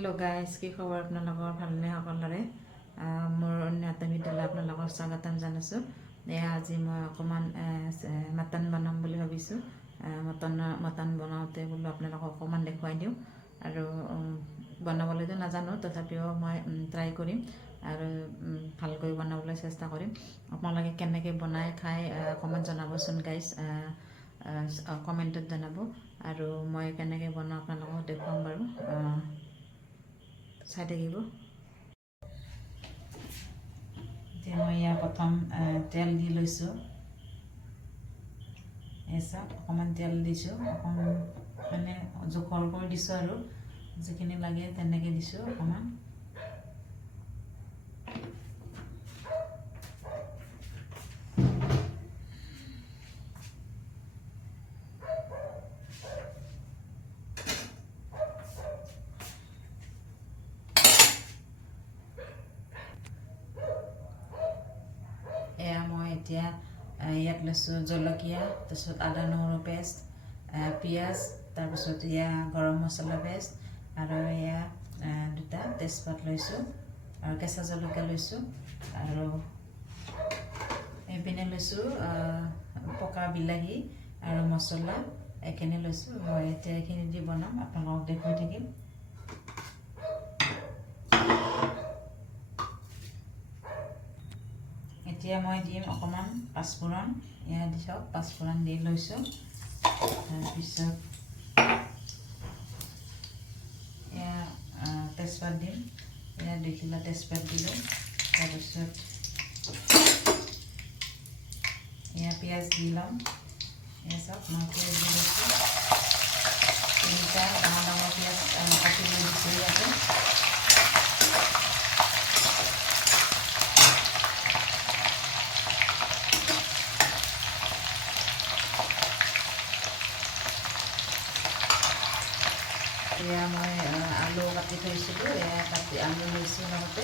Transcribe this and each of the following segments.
Hello' guys, কি খবৰ আপোনালোকৰ? ভালনে সকলোৰে? মোৰ অন্য এটা ভিডিঅ'লৈ আপোনালোকক স্বাগতম জনাইছোঁ। আজি মই অকণমান মটন বনাম বুলি ভাবিছোঁ। মটন বনাওঁতে বোলো আপোনালোকক অকণমান দেখুৱাই দিওঁ। আৰু বনাবলৈতো নাজানো, তথাপিও মই ট্ৰাই কৰিম আৰু ভালকৈ বনাবলৈ চেষ্টা কৰিম। আপোনালোকে কেনেকৈ বনাই খাই অকণমান জনাবচোন গাইজ, কমেণ্টত জনাব। আৰু মই কেনেকৈ বনাওঁ আপোনালোকক দেখুৱাম বাৰু, চাই থাকিব। এতিয়া মই ইয়াৰ প্ৰথম তেল দি লৈছোঁ। চাওক, অকণমান তেল দিছোঁ, অকণমান মানে জোখৰ কৰি দিছোঁ আৰু যিখিনি লাগে তেনেকৈ দিছোঁ অকণমান। মই এতিয়া ইয়াত লৈছোঁ জলকীয়া, তাৰপিছত আদা নহৰু পেষ্ট, পিঁয়াজ, তাৰপিছত গৰম মছলা পেষ্ট, আৰু দুটা তেজপাত লৈছোঁ, আৰু কেঁচা জলকীয়া লৈছোঁ, আৰু এইপিনে লৈছোঁ পকা বিলাহী আৰু মছলা, এইখিনি লৈছোঁ। মই এতিয়া এইখিনি দি বনাম, আপোনালোকক দেখুৱাই থাকিম। এতিয়া মই দিম অকণমান পাঁচফোৰণ। দি চাওক, পাঁচফোৰণ দি লৈছোঁ। তাৰপিছত তেজপাত দিম, 2 কিলো তেজপাত দিলোঁ। তাৰপিছত পিঁয়াজ দি ল'ম। চাওক, মই পিঁয়াজ দি লৈছোঁ। 3টা ডাঙৰ ডাঙৰ পিঁয়াজ কাটি লৈ দিছোঁ ইয়াতে। মই আলু কাটি থৈছিলোঁ, আলু লৈছোঁ লগতে।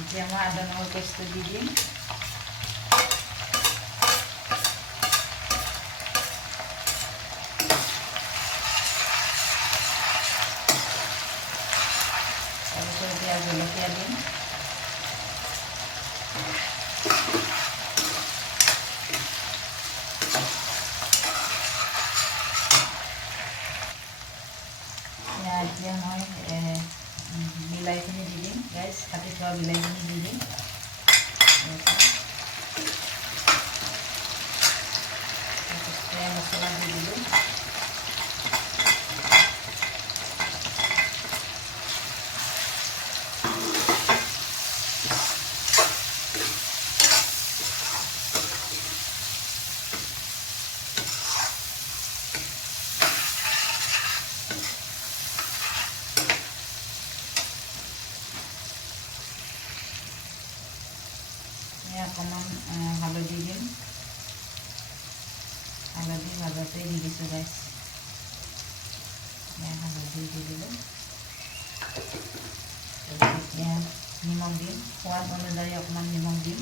এতিয়া মই আদা নহৰু পেষ্টটো দি দিম। তাৰপিছত এতিয়া জলকীয়া দিম। এতিয়া মই বিলাহীখিনি দি দিম গাইজ, কাটি থোৱা বিলাহীখিনি দি দিম। মছলা দি দিলোঁ। অকণমান হালধি দিম, হালধি ভাজতে দি দিছোঁ গাইজ। হালধি দি দিলোঁ। এতিয়া নিমখ দিম, সোৱাদ অনুযায়ী অকণমান নিমখ দিম।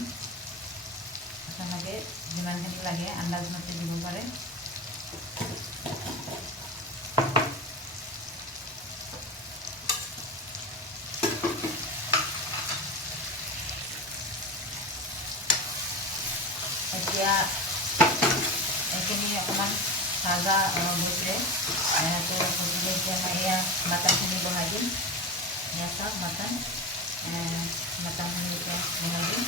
আপোনালোকে যিমানখিনি লাগে আন্দাজ মতে দিব পাৰে। এতিয়া এইখিনি অকণমান ভাজা গৈছে, এতিয়া মই মটনখিনি বনাই দিম। চাওক, মটনখিনি এতিয়া বনাই দিম।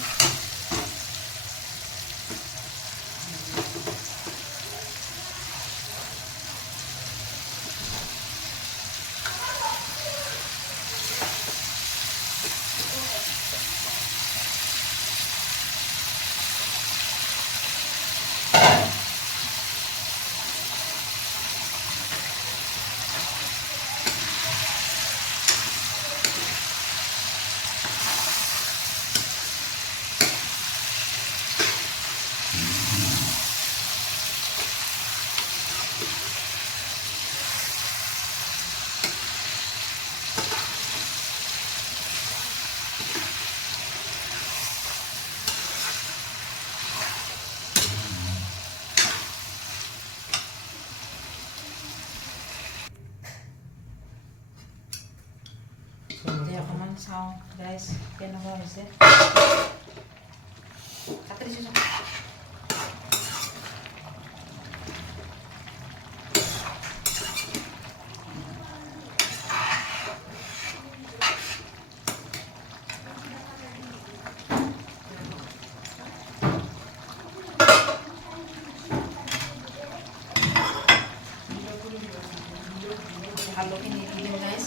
চাওঁ গাইজ কেনেকুৱা হৈছে কাটি দিছোঁ আলুখিনি দি দিম গাইজ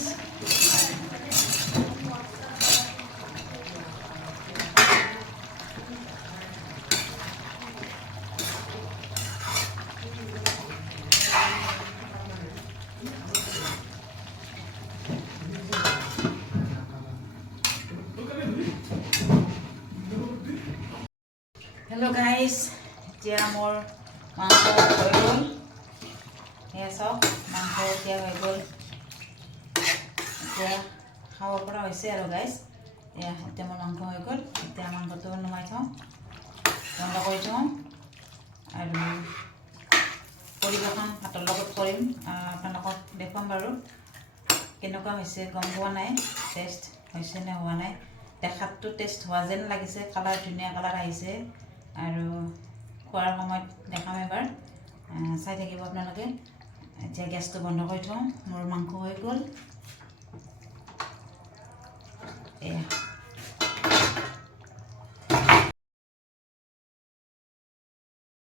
হেল্ল' গাইজ এতিয়া মোৰ মাংস হৈ গ'ল এয়া চাওক মাংস এতিয়া হৈ গ'ল এতিয়া খাব পৰা হৈছে আৰু গাইজ এতিয়া মোৰ মাংস হৈ গ'ল এতিয়া মাংসটো নমাই থওঁ বন্ধ কৰি থওঁ আৰু পৰিৱেশন ভাতৰ লগত কৰিম আপোনালোকক দেখুৱাম বাৰু কেনেকুৱা হৈছে গম পোৱা নাই টেষ্ট হৈছে নে হোৱা নাই দেখাততো টেষ্ট হোৱা যেন লাগিছে কালাৰ ধুনীয়া কালাৰ আহিছে আৰু খোৱাৰ সময়ত দেখাম এবাৰ চাই থাকিব আপোনালোকে এতিয়া গেছটো বন্ধ কৰি থওঁ মোৰ মাংস হৈ গ'ল এয়া